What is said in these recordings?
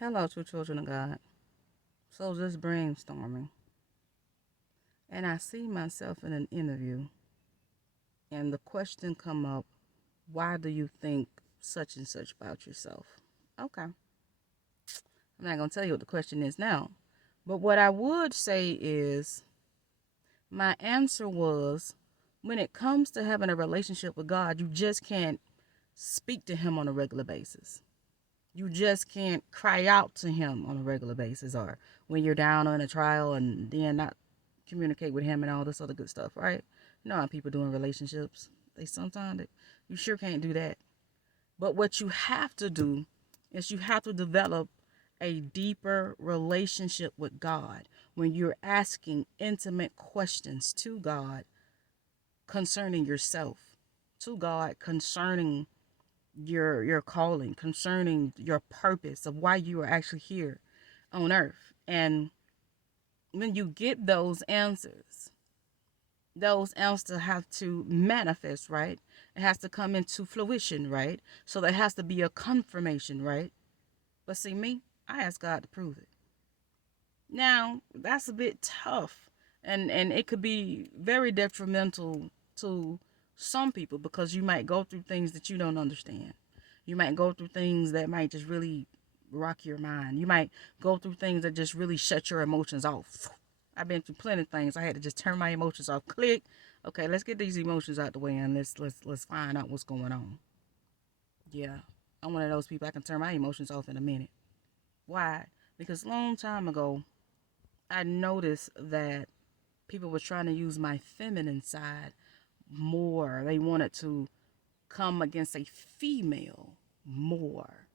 Hello, true children of God. So just brainstorming, and I see myself in an interview, and the question come up, why do you think such and such about yourself? Okay, I'm not gonna tell you what the question is now, but what I would say is my answer was, when it comes to having a relationship with God, you just can't speak to Him on a regular basis. You just can't cry out to Him on a regular basis, or when you're down on a trial and then not communicate with Him and all this other good stuff, right? You know how people do in relationships. They sometimes you sure can't do that. But what you have to do is you have to develop a deeper relationship with God when you're asking intimate questions to God concerning yourself, to God concerning your calling, concerning your purpose of why you are actually here on earth. And when you get those answers have to manifest, right? It has to come into fruition, right? So there has to be a confirmation, right? But see, me, I ask God to prove it. Now, that's a bit tough. And it could be very detrimental to some people because you might go through things that you don't understand. You might go through things that might just really rock your mind. You might go through things that just really shut your emotions off. I've been through plenty of things. I had to just turn my emotions off. Click. Okay, let's get these emotions out the way and let's find out what's going on. Yeah. I'm one of those people I can turn my emotions off in a minute. Why? Because a long time ago, I noticed that people were trying to use my feminine side more. They wanted to come against a female more.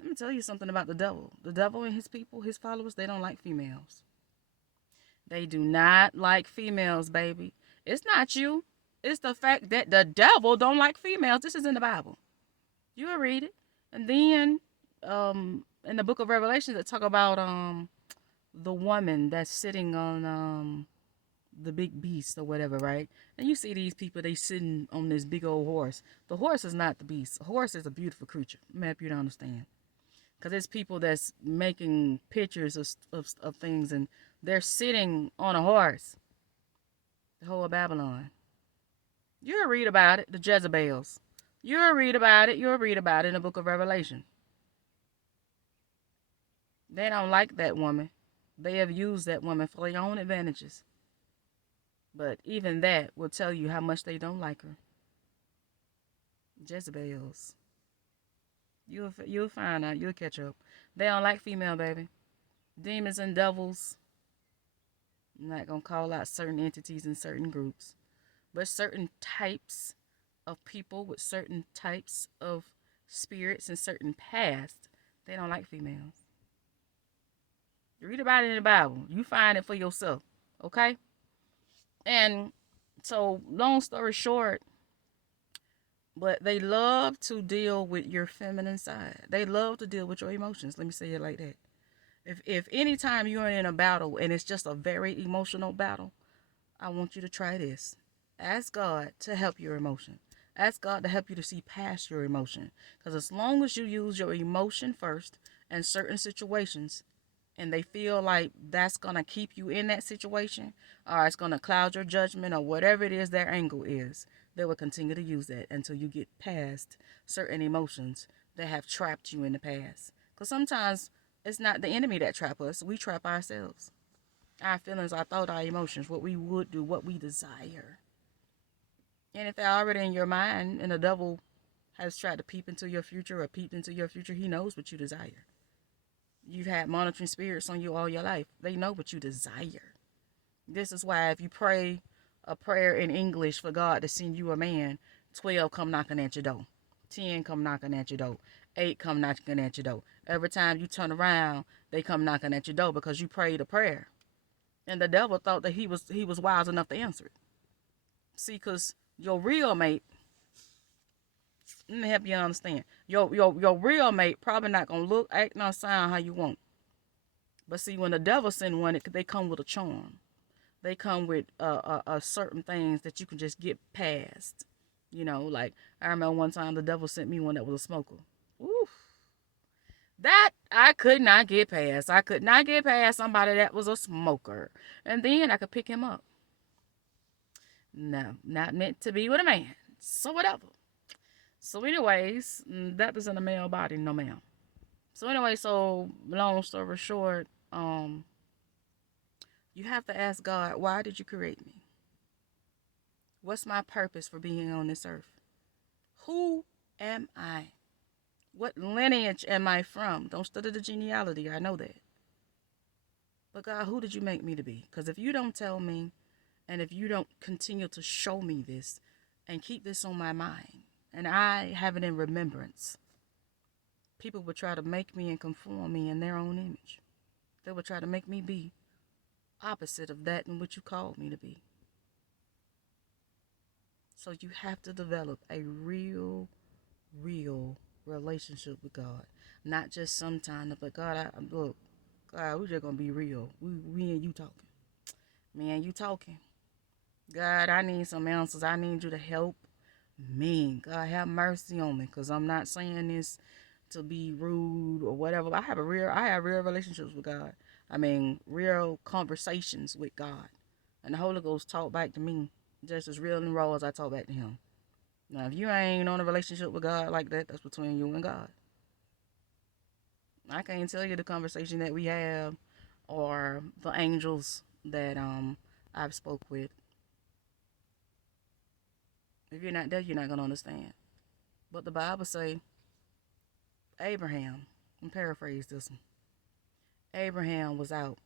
Let me tell you something about the devil. The devil and his people, his followers, they don't like females. They do not like females, baby. It's not you. It's the fact that the devil don't like females. This is in the Bible. You will read it. And then in the book of Revelation that talk about the woman that's sitting on the big beast or whatever, right? And you see these people, they sitting on this big old horse. The horse is not the beast. The horse is a beautiful creature. Map you don't understand. Because it's people that's making pictures of things and they're sitting on a horse. The whole of Babylon. You'll read about it, the Jezebels. You'll read about it. You'll read about it in the book of Revelation. They don't like that woman. They have used that woman for their own advantages. But even that will tell you how much they don't like her. Jezebels. You'll find out. You'll catch up. They don't like female, baby. Demons and devils. I'm not gonna call out certain entities and certain groups, but certain types of people with certain types of spirits and certain past. They don't like females. You read about it in the Bible. You find it for yourself. Okay? And so, long story short, but they love to deal with your feminine side. They love to deal with your emotions. Let me say it like that. If anytime you're in a battle and it's just a very emotional battle, I want you to try this. Ask God to help your emotion. Ask God to help you to see past your emotion. Because as long as you use your emotion first in certain situations, and they feel like that's going to keep you in that situation, or it's going to cloud your judgment, or whatever it is their angle is, they will continue to use that until you get past certain emotions that have trapped you in the past. Because sometimes it's not the enemy that trap us, we trap ourselves. Our feelings, our thought, our emotions, what we would do, what we desire. And if they're already in your mind and the devil has tried to peep into your future or peeped into your future, he knows what you desire. You've had monitoring spirits on you all your life. They know what you desire. This is why if you pray a prayer in English for God to send you a man, 12 come knocking at your door. 10 come knocking at your door. 8 come knocking at your door. Every time you turn around, they come knocking at your door because you prayed a prayer. And the devil thought that he was wise enough to answer it. See, because your real mate, let me help you understand. Your real mate probably not gonna look, act, nor sound how you want. But see, when the devil send one, they come with a charm. They come with certain things that you can just get past. You know, like I remember one time the devil sent me one that was a smoker. Oof. That I could not get past. I could not get past somebody that was a smoker. And then I could pick him up. No, not meant to be with a man. So whatever. So anyways, that was in a male body, no ma'am. So anyway, so long story short, you have to ask God, why did you create me? What's my purpose for being on this earth? Who am I? What lineage am I from? Don't study the genealogy, I know that. But God, who did you make me to be? Because if you don't tell me, and if you don't continue to show me this, and keep this on my mind, and I have it in remembrance, people would try to make me and conform me in their own image. They would try to make me be opposite of that in which you called me to be. So you have to develop a real relationship with God. Not just sometimes, but God, look, God, we're just going to be real. We and you talking. Me and you talking. God, I need some answers. I need you to help me. God, have mercy on me, because I'm not saying this to be rude or whatever. I have real relationships with God. I mean, real conversations with God. And the Holy Ghost talk back to me just as real and raw as I talk back to him. Now, if you ain't on a relationship with God like that, that's between you and God. I can't tell you the conversation that we have or the angels that I've spoke with. If you're not there, you're not going to understand. But the Bible say, Abraham, I'm paraphrase this one. Abraham was out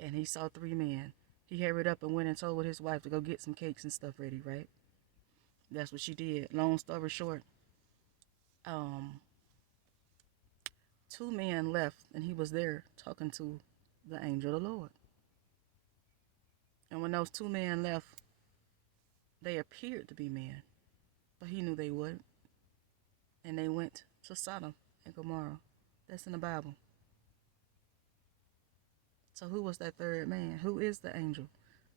and he saw 3 men. He hurried up and went and told his wife to go get some cakes and stuff ready, right? That's what she did. Long story short, 2 men left and he was there talking to the angel of the Lord. And when those 2 men left, they appeared to be men, but he knew they wouldn't. And they went to Sodom and Gomorrah. That's in the Bible. So who was that 3rd man? Who is the angel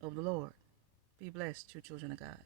of the Lord? Be blessed, you children of God.